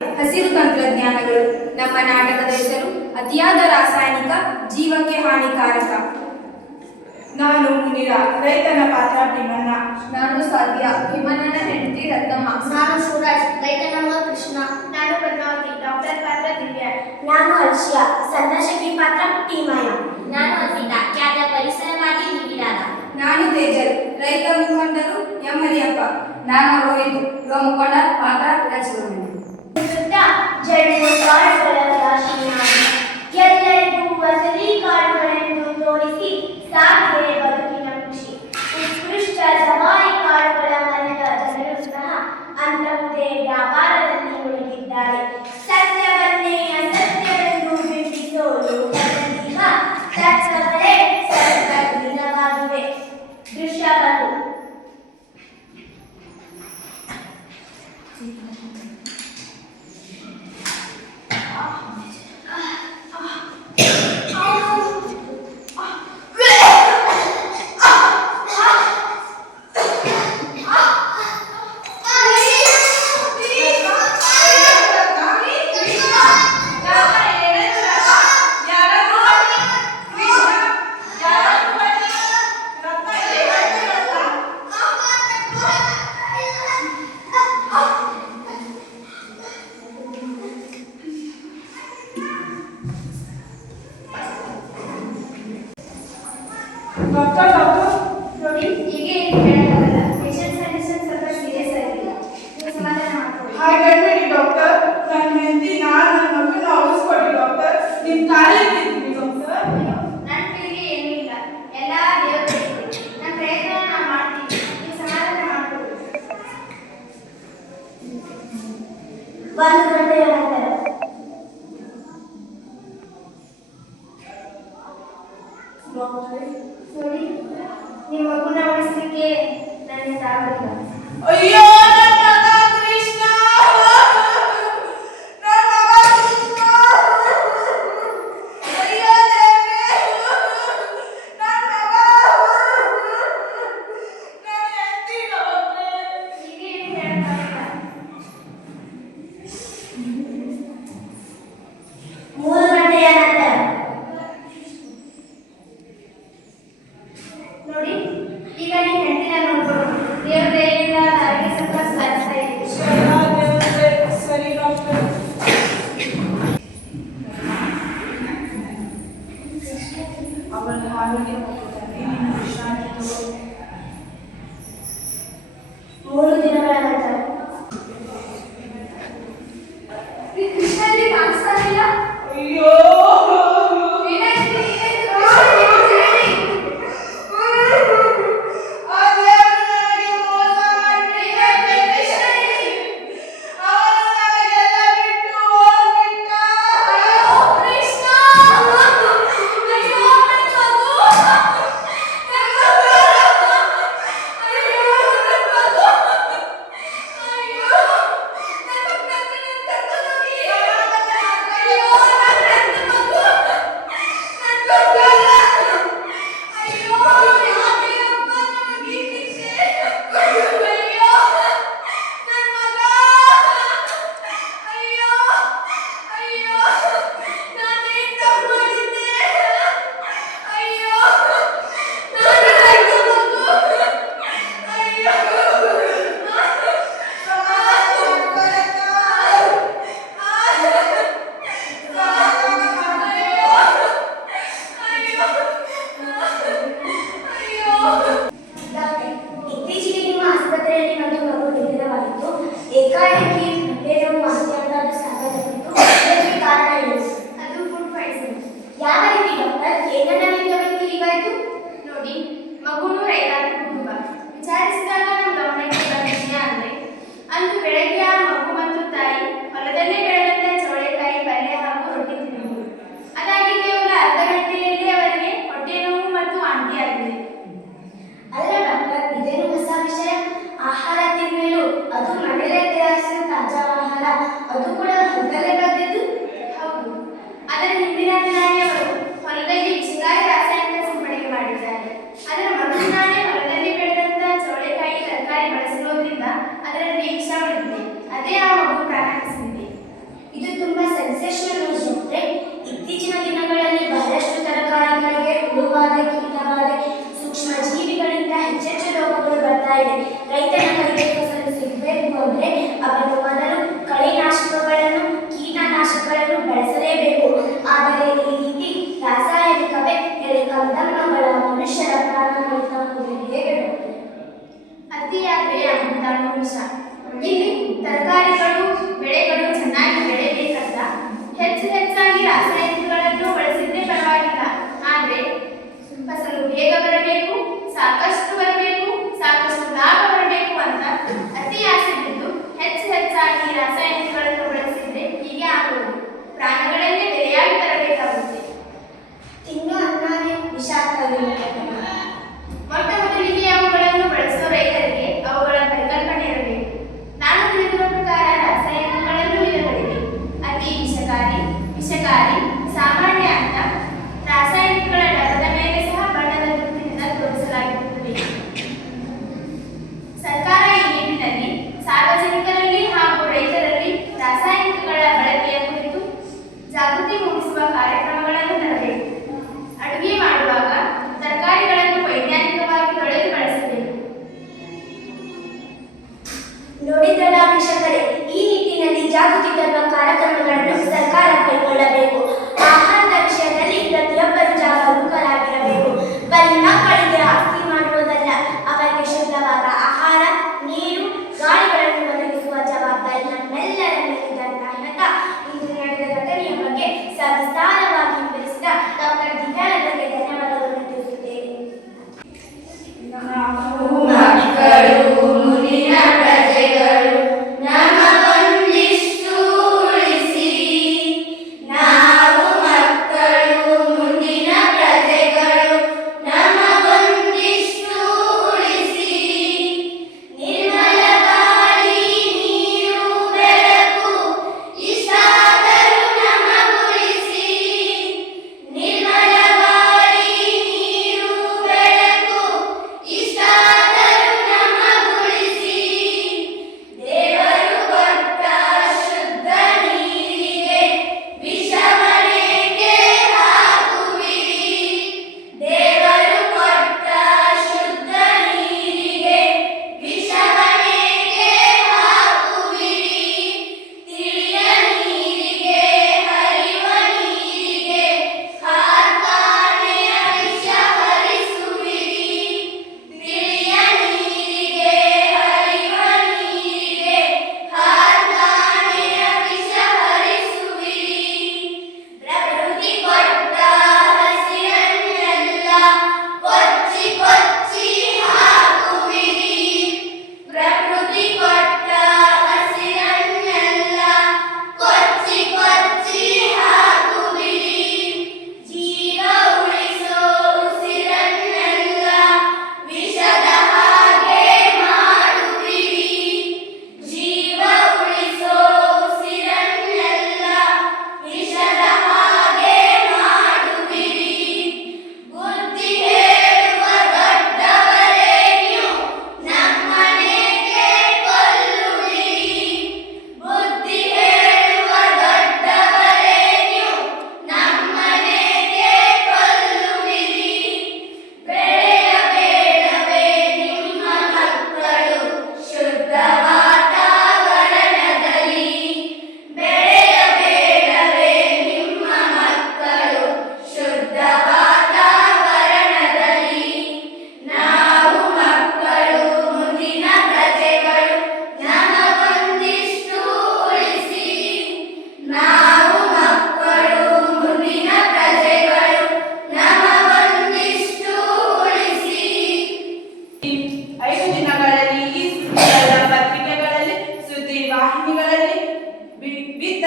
ಹಸಿರು ತಂತ್ರಜ್ಞಾನಗಳು. ನಮ್ಮ ನಾಟಕದ ಹೆಸರು ಅತಿಯಾದ ರಾಸಾಯನಿಕ ಜೀವಕ್ಕೆ ಹಾನಿಕಾರಕ. ನಾನು ಮುನಿರ, ರೈತನ ಪಾತ್ರ ಭೀಮಣ್ಣ. ನಾನು ಸಾಧ್ಯ, ಭೀಮಣ್ಣನ ಹೆಂಡತಿ ರತ್ನಮ್ಮ. ನಾನು ಸೂರಜ್, ರೈತನ ಮಗ ಕೃಷ್ಣ. ನಾನು ಪದ್ಮಾವತಿ, ಡಾಕ್ಟರ್ ಪಾತ್ರ ದಿವ್ಯ. ನಾನು ಹರ್ಷ, ಸಂದರ್ಶಕಿ ಪಾತ್ರ ಟೀಮಯ. ನಾನು ಅರ್ಪಿತಾ, ಖ್ಯಾತ ಪರಿಸರವಾದಿ ನಿವಿರಾದ. ನಾನು ತೇಜಲ್, ರೈತ ಮುಖಂಡರು ಎಮ್ಮಲಿಯಪ್ಪ. ನಾನು ರೋಹಿತ್, ಯುವ ಮುಖಂಡ ಪಾತ್ರ ರಾಜಸುಬ್ರಹ್ಮಣ್ಯ. ಜಡಿಯ ಕಾಡುಗಳ ರಾಶಿಯಾಗಿ ಎಲ್ಲರಿಗೂ ವಸತಿ ಕಾಡುಗಳೆಂದು ತೋರಿಸಿ ಸಾಗಿದೆ ಬದುಕಿನ ಖುಷಿ. ಉತ್ಕೃಷ್ಟ ಜವಾರಿ ಕಾಡುಗಳ ಮನೆಯ ಜನರು ಸಹ ಅಂತಹುದೇ ವ್ಯಾಪಾರದಲ್ಲಿ ಮುಳುಗಿದ್ದಾರೆ. ಸತ್ಯವನ್ನೇ ಅಸತ್ಯವೆಂದು ಬಿಂಬಿಸೋ ಲೋಕದಲ್ಲೀಗ ತತ್ವಗಳೇ ಸರ್ವಲೀನವಾಗಿವೆ. ದೃಶ್ಯಗಳು ಡಾಕ್ಟರ್ ನೋಡಿ, ಹೀಗೆ ಹೇಳೋದಲ್ಲ. ಪೇಷಂಟ್ ಕಂಡೀಷನ್ ಸ್ವಲ್ಪ ಸೀರಿಯಸ್ ಆಗಿಲ್ಲ. ನೀವು ಸಮಾಧಾನ ಮಾಡ್ಕೊಳ್ಳಿ. ಹಾಗಾಗ್ಬೇಡಿ ಡಾಕ್ಟರ್. ನನ್ನ ಹೆಂಡತಿ ನನ್ನ ಮಗನ ಉಳಿಸ್ಕೊಡಿ ಡಾಕ್ಟರ್. ನಿಮ್ ಕಾಲಿದ್ದೀವಿ ಡಾಕ್ಟರ್. ನನ್ನ ಕೈಗೆ ಏನೂ ಇಲ್ಲ, ಎಲ್ಲ ದೇವರ ಕೈಗೆ. ನನ್ನ ಪ್ರಯತ್ನ ನಾನು ಮಾಡ್ತೀನಿ, ನೀವು ಸಮಾಧಾನ ಮಾಡ್ಕೊಳ್ಳಿ. ಒಂದು ಗಂಟೆಯ ನಂತರ ನೋಡಿ, ನಿಮ್ಮ ಮಗುನ ಉಳಿಸ್ಲಿಕ್ಕೆ ನನ್ನ ಆಗೋದಿಲ್ಲ. ಅಯ್ಯೋ ನನ್ನ ಮಗ ಕೃಷ್ಣ, ನನ್ನ ಮಗ ಕೃಷ್ಣ. ಅಯ್ಯೋ ದೇವ್ರೇ, ನನ್ನ ಮಗ, ನನ್ನ ಹೆಂಡತಿ ಡಾಕ್ಟ್ರೇ. ಹೀಗೆ ಏನು ಹೇಳಕ್ಕಾಗಲ್ಲ. 3 ಗಂಟೆಯ ನಂತರ ನೋಡಿ, ಈಗ ನೀವು ಹೆಂಡತಿನ ನೋಡ್ಬೋದು. ದೇವ್ರ ದಯೆಯಿಂದ ನನಗೆ ಸ್ವಲ್ಪ ಸಾಧಿಸ್ತಾ ಇದೆ. ಸರಿ ಡಾಕ್ಟರ್. ಅವಳ ಆರೋಗ್ಯ ವಿಶ್ರಾಂತಿ ತಗೋ. 3 ದಿನಗಳ ನಂತರ ಈ ಕೃಷ್ಣಲ್ಲಿ ಕಾಣಿಸ್ತಾ ಇಲ್ಲ. ಅಯ್ಯೋ ಏನಾಯ್ತು? ಕೃಷ್ಣ ಹೇಳಿ. ಆ ದೇವರು ನನಗೆ ಮೋಸ ಮಾಡಿ ಕೃಷ್ಣ ಹೇಳಿ. ಅವನು ನಮಗೆಲ್ಲ ಬಿಟ್ಟು ಹೋಗ್ಬಿಟ್ಟ. ಅಯ್ಯೋ ಕೃಷ್ಣ, ಅಯ್ಯೋ ನನ್ನ ಮಗು, ನನ್ನ ಮಗು, ಅಯ್ಯೋ ನನ್ನ ಮಗು, ಅಯ್ಯೋ ನನ್ನ ಕರ್ಕೊಂಡು ಹೋಗಿ, ಅಯ್ಯೋ ನನ್ನ ಮಗು.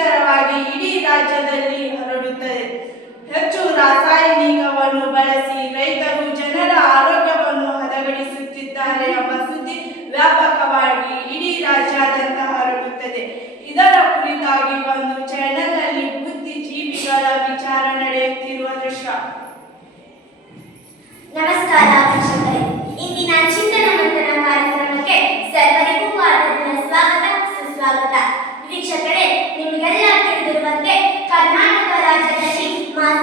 ಪರಿಸರವಾಗಿ ಇಡೀ ರಾಜ್ಯದಲ್ಲಿ ಹರಡುತ್ತದೆ. ಹೆಚ್ಚು ರಾಸಾಯನಿಕವನ್ನು ಬಳಸಿ ರೈತರು ಜನರ ಆರೋಗ್ಯವನ್ನು ಹದಗೆಡಿಸುತ್ತಿದ್ದಾರೆ ಎಂಬ ಸುದ್ದಿ ವ್ಯಾಪಕವಾಗಿ ಇಡೀ ರಾಜ್ಯಾದ್ಯಂತ ಹರಡುತ್ತದೆ. ಇದರ ಕುರಿತಾಗಿ ಒಂದು ಚಾನೆಲ್ನಲ್ಲಿ ಬುದ್ಧಿಜೀವಿಗಳ ವಿಚಾರ ನಡೆಯುತ್ತಿರುವ ದೃಶ್ಯ. ನಮಸ್ಕಾರ ವೀಕ್ಷಕರೇ, ಇಂದಿನ ಚಿಂತನ ಮಂಥನ ಕಾರ್ಯಕ್ರಮಕ್ಕೆ ಸರ್ವರಿಗೂ ಆದರಣೀಯ ಸ್ವಾಗತ ಸುಸ್ವಾಗತ. ವೀಕ್ಷಕರೇ, ನಿಮಗೆಲ್ಲ ತಿಳಿದಿರುವಂತೆ ಕರ್ನಾಟಕ ರಾಜ್ಯದಲ್ಲಿ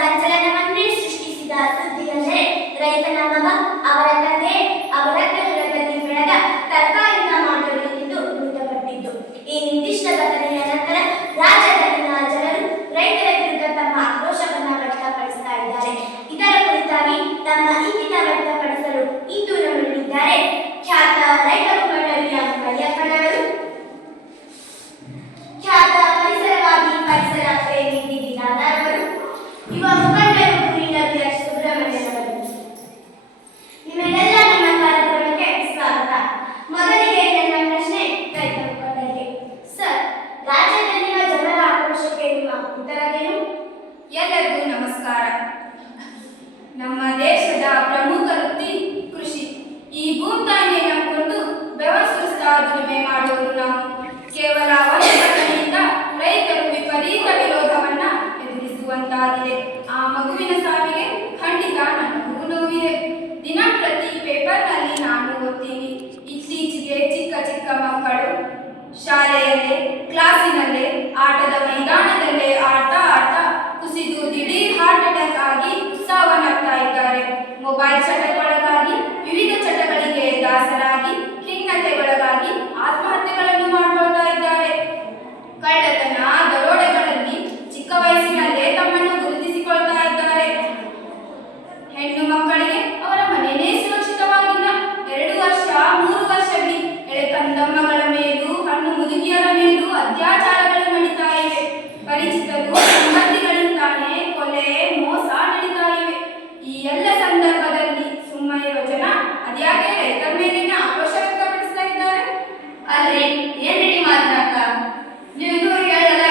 ಸಂಚಲನವನ್ನೇ ಸೃಷ್ಟಿಸಿದ ಸುದ್ದಿಯೆಂದರೆ ರೈತನ ಮಗ ಅವರ ತಂದೆ ಅವರದ್ದ ಹೊಲದಲ್ಲಿ ಬೆಳೆದ ತರಕಾರಿನ ಮಾಡಲು ಎಂದು ಮೃತಪಟ್ಟಿದ್ದು. ಈ ನಿರ್ದಿಷ್ಟ ಘಟನೆಯ ನಂತರ ರಾಜ್ಯದಲ್ಲಿನ ಜನರು ರೈತರ ವಿರುದ್ಧ ತಮ್ಮ ಆಕ್ರೋಶವನ್ನು ವ್ಯಕ್ತಪಡಿಸ್ತಾ ಇದ್ದಾರೆ. ಇದರ ಕುರಿತಾಗಿ ತಮ್ಮ ಇಂಗಿತ ವ್ಯಕ್ತಪಡಿಸಲು ಇಂದು ನಮ್ಮಲ್ಲಿದ್ದಾರೆ ಖ್ಯಾತ ರೈತ ಮುಖಂಡರು ಎಂ ಮರಿಯಪ್ಪನವರು, ಖ್ಯಾತ ಪರಿಸರವಾದಿ ಪರಿಸರ ಪ್ರೇಮಿ ಡಿ ದಾದಾರವರು, ಯುವ ಮುಖಂಡರು ಕುರಿಯ ಸುಬ್ರಹ್ಮಣ್ಯನವರು. ನಿಮಗೆಲ್ಲ ನಮ್ಮ ಕಾರ್ಯಕ್ರಮಕ್ಕೆ ಸ್ವಾಗತ. ಮೊದಲಿಗೆ ನನ್ನ ಪ್ರಶ್ನೆ ರೈತ ಮುಖಂಡರಿಗೆ. ಸರ್, ರಾಜ್ಯದಲ್ಲಿನ ಜನರ ಆಕ್ರೋಶಕ್ಕೆ ನಿಮ್ಮ ಉತ್ತರವೇನು? ಎಲ್ಲರಿಗೂ ನಮಸ್ಕಾರ. ನಮ್ಮ ದೇಶದ ಪ್ರಮುಖ ವೃತ್ತಿ ಕೃಷಿ. ಈ ಭೂತಾಯಿಯನ್ನು ನಂಬಿಕೊಂಡು ಬೆವಸುರಿಸ್ತಾ ದುಡಿಮೆ ಮಾಡುವುದು ನಾವು. ಕೇವಲ ಒಂದು ಘಟನೆಯಿಂದ ರೈತರು ವಿಪರೀತ ವಿರೋಧವನ್ನ ಎದುರಿಸುವಂತಾಗಿದೆ. ಆ ಮಗುವಿನ ಸಾವಿಗೆ ಖಂಡಿತ ನನಗೂ ನೋವಿದೆ. ದಿನಂಪ್ರತಿ ಪೇಪರ್ನಲ್ಲಿ ನಾನು ಓದ್ತೀನಿ, ಇತ್ತೀಚೆಗೆ ಚಿಕ್ಕ ಚಿಕ್ಕ ಮಕ್ಕಳು ಶಾಲೆಯಲ್ಲೇ ಕ್ಲಾಸಿನಲ್ಲೇ ಆಟದ ಮೈದಾನದಲ್ಲೇ ಆಡ್ತಾ ಕುಸಿದು ದಿಢೀರ್ ಹಾರ್ಟ್ ಅಟ್ಯಾಕ್ ಆಗಿ ಸಾವನ್ನಪ್ತಾ ಇದ್ದಾರೆ. ಮೊಬೈಲ್ ಚಟಕ್ಕೊಳಗಾಗಿ ವಿವಿಧ ಚಟಗಳಿಗೆ ದಾಸರಾಗಿ ಖಿನ್ನತೆಗೊಳಗಾಗಿ ಆತ್ಮಹತ್ಯೆಗಳನ್ನು ಮಾಡಿಕೊಳ್ತಾ ಇದ್ದಾರೆ. ಕಳ್ಳತನ ದರೋಡೆಗಳಲ್ಲಿ ಚಿಕ್ಕ ವಯಸ್ಸಿನಲ್ಲೇ ತಮ್ಮನ್ನು ಗುರುತಿಸಿಕೊಳ್ತಾ ಇದ್ದಾರೆ. ಹೆಣ್ಣು ಮಕ್ಕಳಿಗೆ ಅವರ ಮನೆಯೇ ಸುರಕ್ಷಿತವಾಗಿಲ್ಲ. 2 ವರ್ಷ 3 ವರ್ಷದಲ್ಲಿ ಎಳೆಕಂದಮ್ಮಗಳ ಮೇಲೂ ಹಣ್ಣು ಮುದುಕಿಯರ ಮೇಲೂ ಅತ್ಯಾಚಾರಗಳು ನಡೀತಾ ಇವೆ. ಪರಿಚಿತರು ಸಂಬಂಧಿಗಳಿಂದಾನೇ ಕೊಲೆ ಮೋಸ ನಡೀತಾ ಇವೆ. ಈ ಎಲ್ಲ ಸಂದರ್ಭದಲ್ಲಿ ಸುಮ್ಮನೆ ಇರೋ ಜನ ಅದ್ಯಾಕೆ ರೈತರ ಮೇಲಿನ ಆಕ್ರೋಶ ವ್ಯಕ್ತಪಡಿಸ್ತಾ ಇದ್ದಾರೆ? ಅಲ್ರಿ, ಏನ್ರಿ ಮಾತನಾಡ್ತ? ನೀವು ಹೇಳಲ್ಲ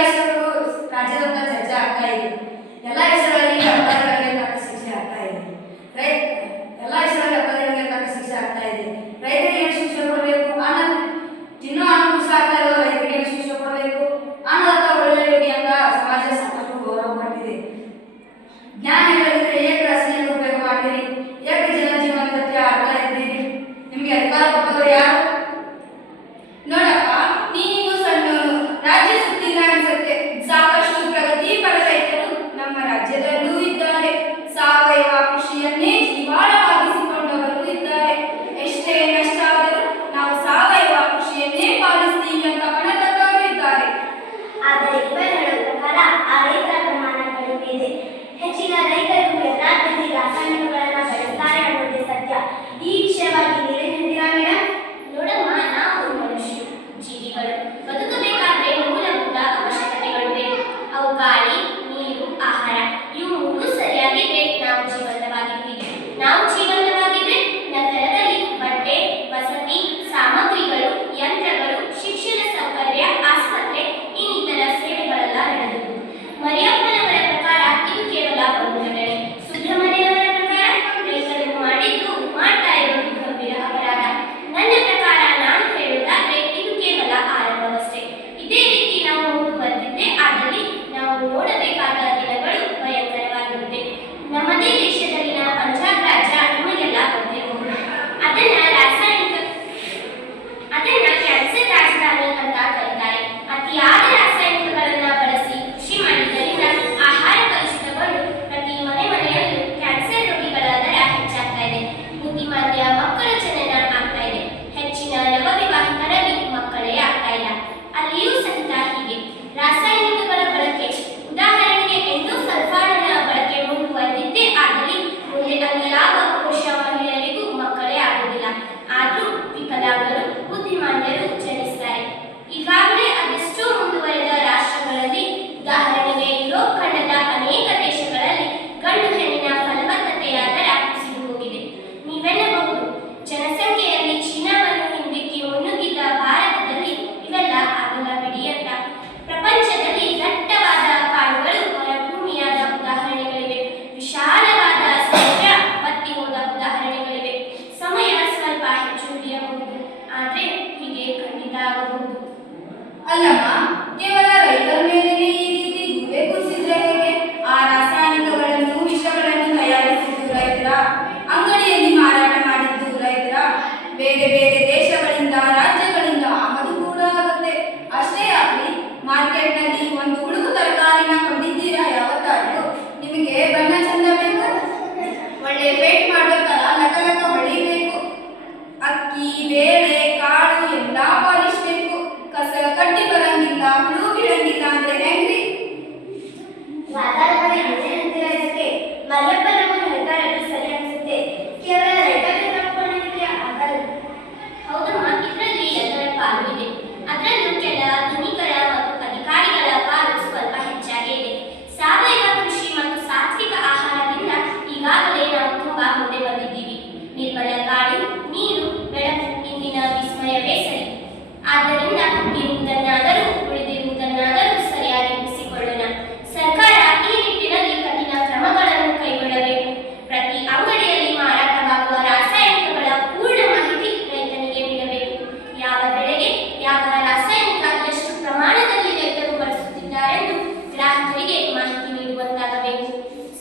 ಪಾಲಕರಿಗೆ ಮಾಹಿತಿ ನೀಡುವಂತಾಗಬೇಕು.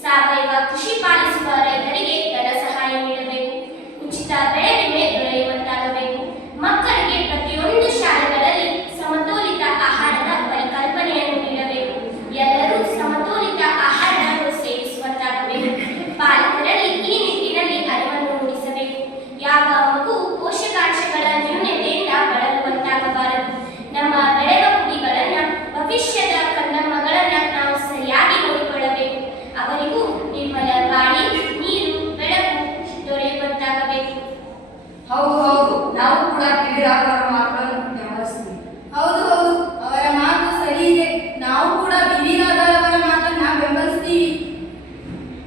ಸಾವಯವ ಕೃಷಿ ಪಾಲಿಸುವ ರೈತರಿಗೆ ಧನ ಸಹಾಯ ನೀಡಬೇಕು. ಉಚಿತ ಬೆಳೆ ವಿಮೆ ದೊರೆಯುವಂತಾಗಬೇಕು. ಮಕ್ಕಳಿಗೆ ಪ್ರತಿಯೊಂದು ಶಾಲೆಗಳಲ್ಲಿ ಸಮತೋಲಿತ ಆಹಾರದ ಪರಿಕಲ್ಪನೆಯನ್ನು ನೀಡಬೇಕು. ಎಲ್ಲರೂ ಸಮತೋಲಿತ ಆಹಾರವನ್ನು ಸೇವಿಸುವಂತಾಗಬೇಕು. ಪಾಲಕರಲ್ಲಿ ಈ ನಿಟ್ಟಿನಲ್ಲಿ ಅರಿವನ್ನು ಮೂಡಿಸಬೇಕು. ಯಾವ ಮಗು ಪೋಷಕಾಂಶಗಳ ನ್ಯೂನತೆಯಿಂದ ಬಳಲುವಂತಾಗಬಾರದು. ನಮ್ಮ ಬೆಳೆವ ಕುಡಿಗಳನ್ನ, ಭವಿಷ್ಯದ ಕಂದಮ್ಮಗಳನ್ನ ನಾವು ಸರಿಯಾಗಿ ನೋಡಿಕೊಳ್ಳಬೇಕು. ಅವರಿಗೂ ನಿರ್ಮಲ ಗಾಳಿ, ನೀರು, ಬೆಳಕು ದೊರೆಯುವಂತಾಗಬೇಕು. ಹೌದು ಹೌದು, ನಾವು ಕೂಡ ಕಿವಿರಾದವರ ಮಾತುಗಳನ್ನು ಬೆಂಬಲಿಸ್ತೀವಿ. ಹೌದು ಹೌದು, ಅವರ ಮಾತು ಸರಿ ಇದೆ. ನಾವು ಕೂಡ ಬಿವಿರಾದವರ ಮಾತನ್ನ ಬೆಂಬಲಿಸ್ತೀವಿ.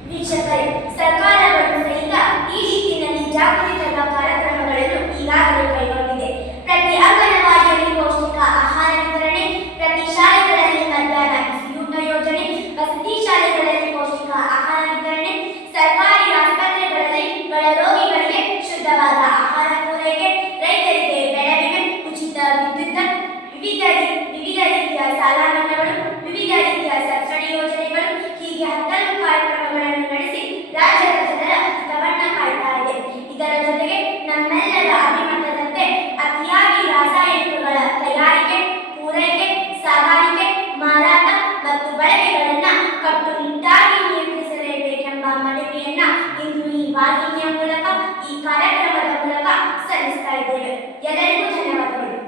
ವೀಕ್ಷಕರೇ, ಸರ್ಕಾರಗಳು ಸಹಿತ ಈ ನಿಟ್ಟಿನಲ್ಲಿ ಜಾಗೃತಿ ತರುವ ಕಾರ್ಯಕ್ರಮಗಳನ್ನು ಈಗಾಗಲೇ ಕೈಗೊಂಡಿದೆ. ಪ್ರತಿ ಅಂಗನವಾಡಿಯಲ್ಲಿ ಪೌಷ್ಟಿಕ ಆಹಾರ ವಿತರಣೆ, ಪ್ರತಿ ಶಾಲೆಗಳಲ್ಲಿ ಮಧ್ಯಾಹ್ನ ಬಿಸಿಯೂಟ ಯೋಜನೆ, ವಸತಿ ಶಾಲೆಗಳಲ್ಲಿ ಪೌಷ್ಟಿಕ ಆಹಾರ ವಿತರಣೆ, ಸರ್ಕಾರಿ ಆಸ್ಪತ್ರೆಗಳಲ್ಲಿ ಬಡ ರೋಗಿಗಳಿಗೆ ಶುದ್ಧವಾದ ಆಹಾರ ಪೂರೈಕೆ, ರೈತರಿಗೆ ಬೆಳೆ ವಿಮೆ, ಉಚಿತ ವಿದ್ಯುತ್, ವಿವಿಧ ರೀತಿಯ ಸಾಲ ಮನ್ನಾಗಳು, ವಿವಿಧ ರೀತಿಯ ಸಬ್ಸಿಡಿ ಯೋಜನೆಗಳು, ಹೀಗೆ ಹತ್ತಾರು ಕಾರ್ಯಕ್ರಮಗಳನ್ನು ನಡೆಸಿ ರಾಜ್ಯದ ಜನರ ಹಿತವನ್ನ ಕಾಯ್ತಾ ಇದೆ. ಇದರ ಜೊತೆಗೆ ನಮ್ಮೆಲ್ಲರ ಅಭಿಮತದಂತೆ ಅತಿಯಾಗಿ ರಾಸಾಯನಿಕಗಳ ತಯಾರಿಕೆ, ಪೂರೈಕೆ, ಸಾಗಾಣಿಕೆ, ಮಾರಾಟ ಮತ್ತು ಬಳಕೆಗಳನ್ನ ಕಟ್ಟುನಿಟ್ಟಾಗಿ ನಿಯಂತ್ರಿಸಲೇಬೇಕೆಂಬ ಮನವಿಯನ್ನ ಇಂದು ಈ ವಾಹಿನಿಯ ಮೂಲಕ, ಈ ಕಾರ್ಯಕ್ರಮದ ಮೂಲಕ ಸಲ್ಲಿಸ್ತಾ ಇದ್ದೇವೆ. ಎಲ್ಲರಿಗೂ ಧನ್ಯವಾದಗಳು.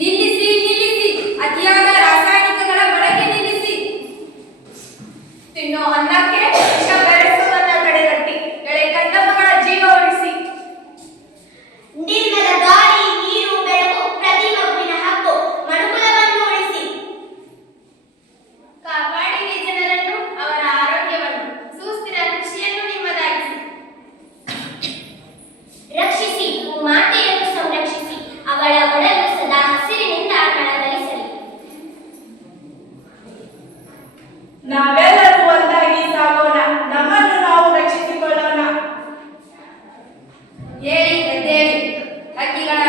ನಿಲ್ಲಿಸಿ ನಿಲ್ಲಿಸಿ, ಅತಿಯಾದ ರಾಸಾಯನಿಕಗಳ ಬಳಕೆ ನಿಲ್ಲಿಸಿ. ತಿನ್ನೋ ಅನ್ನಕ್ಕೆ ವಿಷ ಬೆರೆಸುವುದನ್ನ ತಡೆಗಟ್ಟಿ ಎಳೆ ಕಂದಮ್ಮಗಳ ಜೀವ ಉಳಿಸಿ. ನಿರ್ಮಲ ಗಾಳಿ, ನೀರು, ಬೆಳಕು ಪ್ರತಿ ಮಗುವಿನ ಹಕ್ಕು. ಮನುಕುಲವನ್ನು ಉಳಿಸಿ. ಕಾಪಾಡಿರಿ ಜನರನ್ನು, ಅವರ ಆರೋಗ್ಯವನ್ನು, ಸುಸ್ಥಿರ ಕೃಷಿಯನ್ನು ನಿಮ್ಮದಾಗಿಸಿ. ರಕ್ಷಿಸಿ ಮಾತೆಯನ್ನು ಸಂರಕ್ಷಿಸಿ, ಅವಳ ಒಡಲು ಸದಾ ಹಸಿರಿನಿಂದ ಕಣದಲಿಸಲಿ. ನಾವೆಲ್ಲರೂ ಒಂದಾಗಿ ಸಾಗೋಣ, ನಮ್ಮನ್ನು ನಾವು ರಕ್ಷಿಸಿಕೊಳ್ಳೋಣ. ಹೇಳಿ ಎದ್ದೇಳಿ, ಹಕ್ಕಿಗಳ